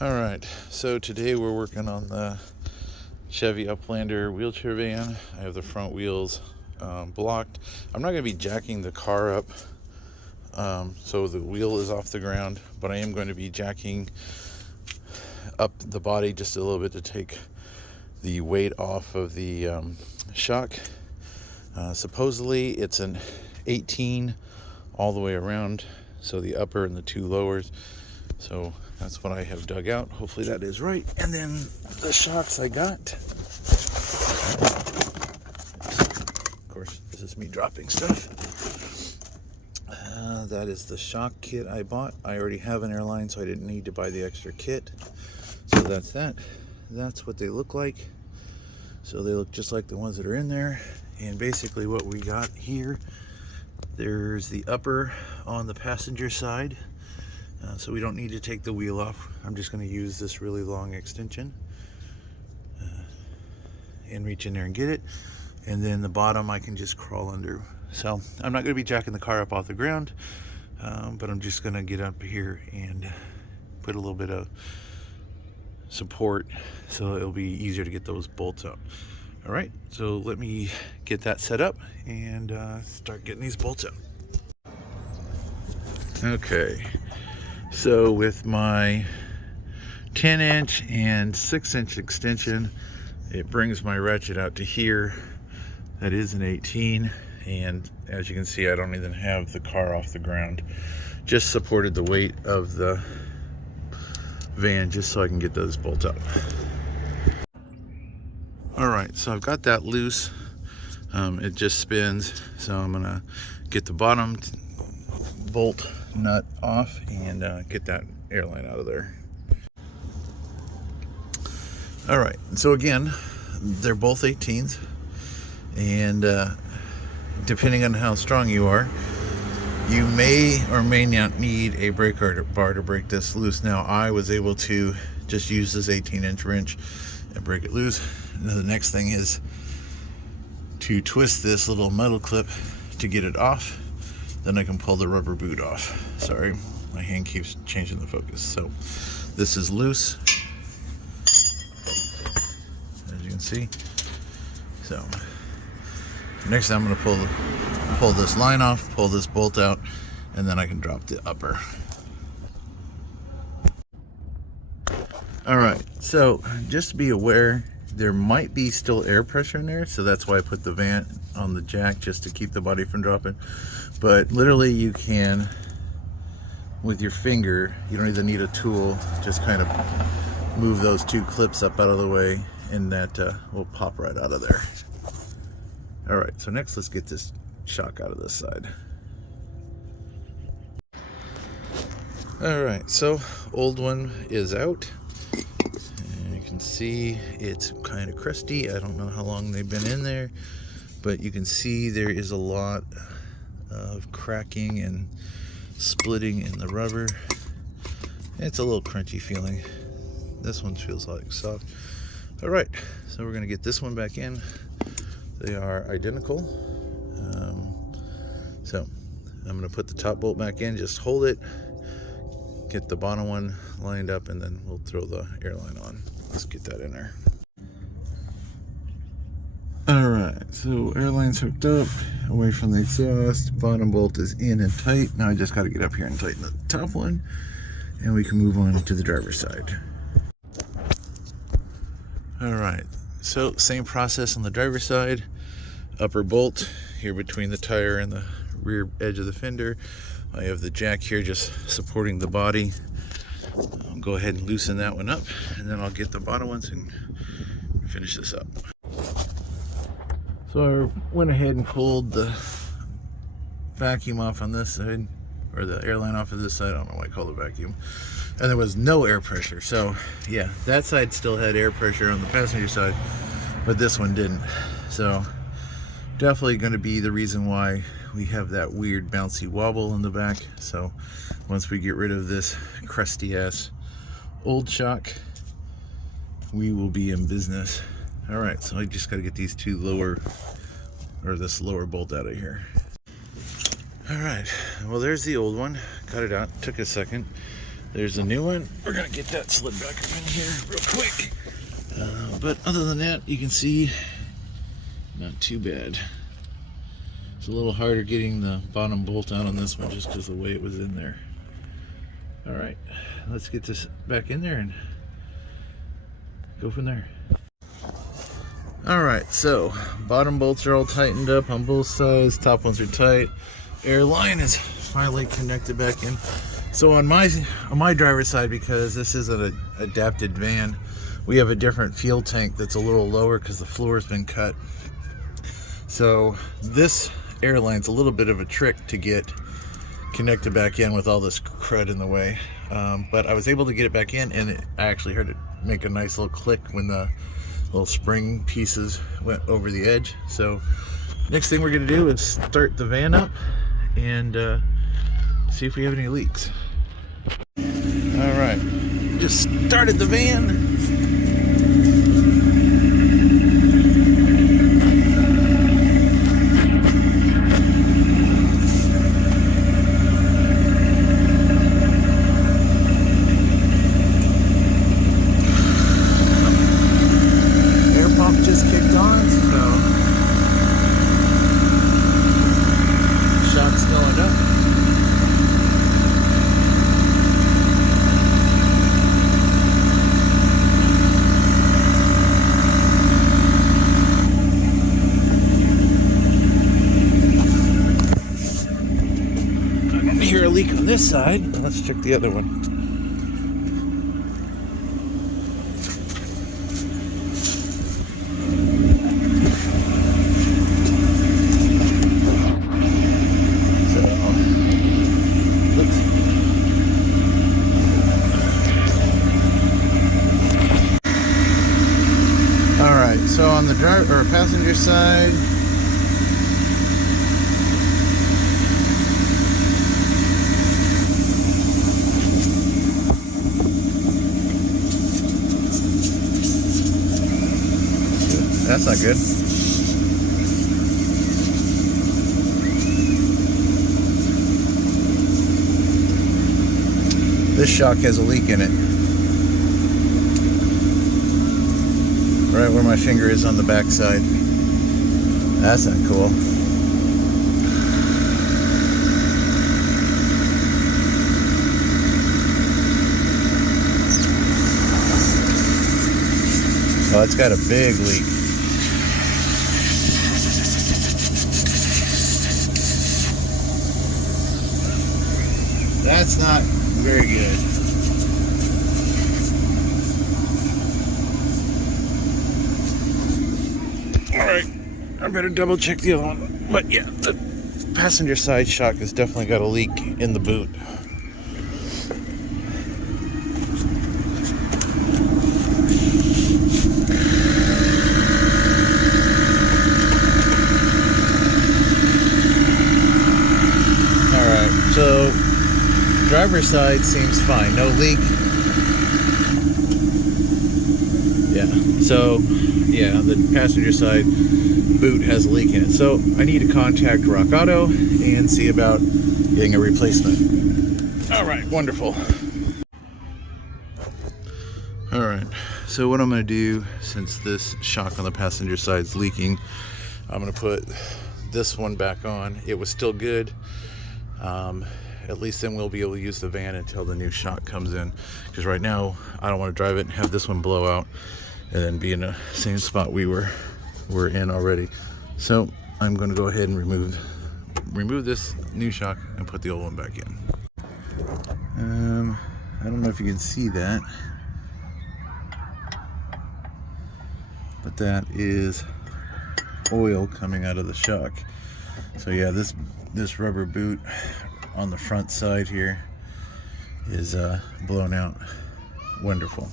All right, so today we're working on the Chevy Uplander wheelchair van. I have the front wheels blocked. I'm not going to be jacking the car up so the wheel is off the ground, but I am going to be jacking up the body just a little bit to take the weight off of the shock. Supposedly it's an 18 all the way around, so the upper and the two lowers. So that's what I have dug out. Hopefully that is right. And then the shocks I got. Of course, this is me dropping stuff. That is the shock kit I bought. I already have an airline, so I didn't need to buy the extra kit. So that's that. That's what they look like. So they look just like the ones that are in there. And basically what we got here, there's the upper on the passenger side. So we don't need to take the wheel off. I'm just going to use this really long extension and reach in there and get it. And then the bottom I can just crawl under. So I'm not going to be jacking the car up off the ground, but I'm just going to get up here and put a little bit of support so it'll be easier to get those bolts out. All right, so let me get that set up and start getting these bolts out. Okay. So with my 10-inch and 6-inch extension, it brings my ratchet out to here. That is an 18, and as you can see, I don't even have the car off the ground. Just supported the weight of the van just so I can get those bolts out. All right, so I've got that loose. It just spins, so I'm gonna get the bottom bolt nut off and get that airline out of there. All right, so again, they're both 18s, and depending on how strong you are, you may or may not need a brake bar to break this loose. Now I was able to just use this 18-inch wrench and break it loose. Now the next thing is to twist this little metal clip to get it off. Then I can pull the rubber boot off. Sorry, my hand keeps changing the focus. So this is loose, as you can see. So next I'm going to pull this line off, pull this bolt out, and then I can drop the upper. All right, so just to be aware, there might be still air pressure in there, so that's why I put the vent on the jack, just to keep the body from dropping. But literally you can, with your finger, you don't even need a tool, just kind of move those two clips up out of the way, and that will pop right out of there. All right, so next let's get this shock out of this side. All right, so old one is out. You can see it's kind of crusty. I don't know how long they've been in there, but you can see there is a lot of cracking and splitting in the rubber. It's a little crunchy feeling. This one feels like soft. All right, so we're gonna get this one back in. They are identical. So I'm gonna put the top bolt back in, just hold it, get the bottom one lined up, and then we'll throw the airline on. Let's get that in there. All right, so airline's hooked up, away from the exhaust. Bottom bolt is in and tight. Now I just got to get up here and tighten the top one, and we can move on to the driver's side. All right, so same process on the driver's side. Upper bolt here between the tire and the rear edge of the fender. I have the jack here just supporting the body. I'll go ahead and loosen that one up, and then I'll get the bottom ones and finish this up. So I went ahead and pulled the vacuum off on this side, or the airline off of this side. I don't know why I call it vacuum. And there was no air pressure. So yeah, that side still had air pressure on the passenger side, but this one didn't. So definitely going to be the reason why we have that weird bouncy wobble in the back. So once we get rid of this crusty ass old shock, we will be in business. All right, so I just got to get these two this lower bolt out of here. All right, well, there's the old one. Got it out, took a second. There's a new one. We're gonna get that slid back up in here real quick. But other than that, you can see not too bad. It's a little harder getting the bottom bolt out on this one just because of the way it was in there. All right, let's get this back in there and go from there. All right, so bottom bolts are all tightened up on both sides. Top ones are tight. Air line is finally connected back in. So on my driver's side, because this is an adapted van, we have a different fuel tank that's a little lower because the floor has been cut. So this air line's a little bit of a trick to get connected back in with all this crud in the way. But I was able to get it back in, and I actually heard it make a nice little click when the little spring pieces went over the edge. So next thing we're gonna do is start the van up and see if we have any leaks. All right, just started the van. Just kicked on, so shock's going up. I don't hear a leak on this side. Let's check the other one. So on the driver or passenger side, that's not good. This shock has a leak in it. Right where my finger is on the back side. That's not cool. Oh, it's got a big leak. That's not very good. Alright, I better double check the other one. But yeah, the passenger side shock has definitely got a leak in the boot. Alright, so driver's side seems fine, no leak. Yeah, so yeah, the passenger side boot has a leak in it. So I need to contact Rock Auto and see about getting a replacement. All right, wonderful. All right, so what I'm gonna do, since this shock on the passenger side is leaking, I'm gonna put this one back on. It was still good. At least then we'll be able to use the van until the new shock comes in. Because right now, I don't want to drive it and have this one blow out and then be in the same spot we were in already. So I'm going to go ahead and remove this new shock and put the old one back in. I don't know if you can see that, but that is oil coming out of the shock. So yeah, this rubber boot on the front side here is blown out. Wonderful.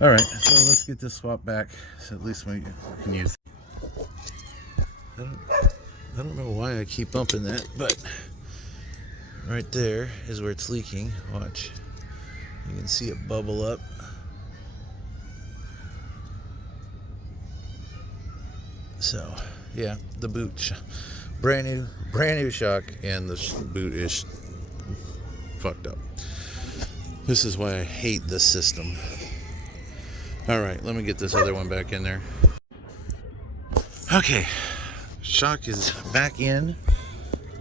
All right, so let's get this swap back so at least we can use it. I don't know why I keep bumping that, but right there is where it's leaking. Watch, you can see it bubble up. So yeah, the boot, brand new shock, and the boot is fucked up. This is why I hate this system. All right, let me get this other one back in there. Okay, shock is back in.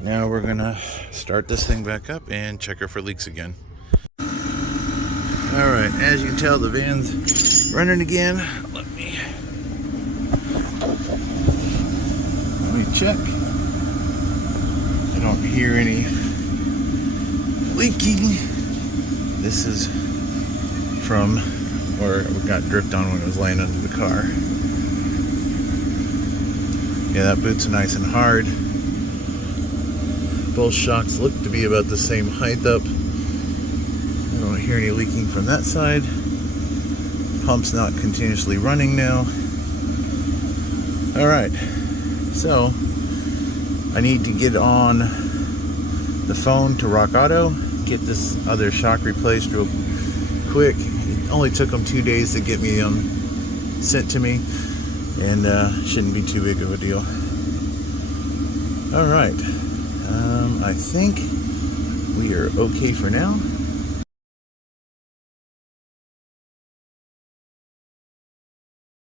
Now we're gonna start this thing back up and check her for leaks again. All right, as you can tell, the van's running again. Let me check. I don't hear any leaking. This is from where it got dripped on when it was laying under the car. Yeah, that boot's nice and hard. Both shocks look to be about the same height up. I don't hear any leaking from that side. Pump's not continuously running now. All right, so I need to get on the phone to Rock Auto, get this other shock replaced real quick. It only took them 2 days to get me sent to me, and shouldn't be too big of a deal. All right, I think we are okay for now.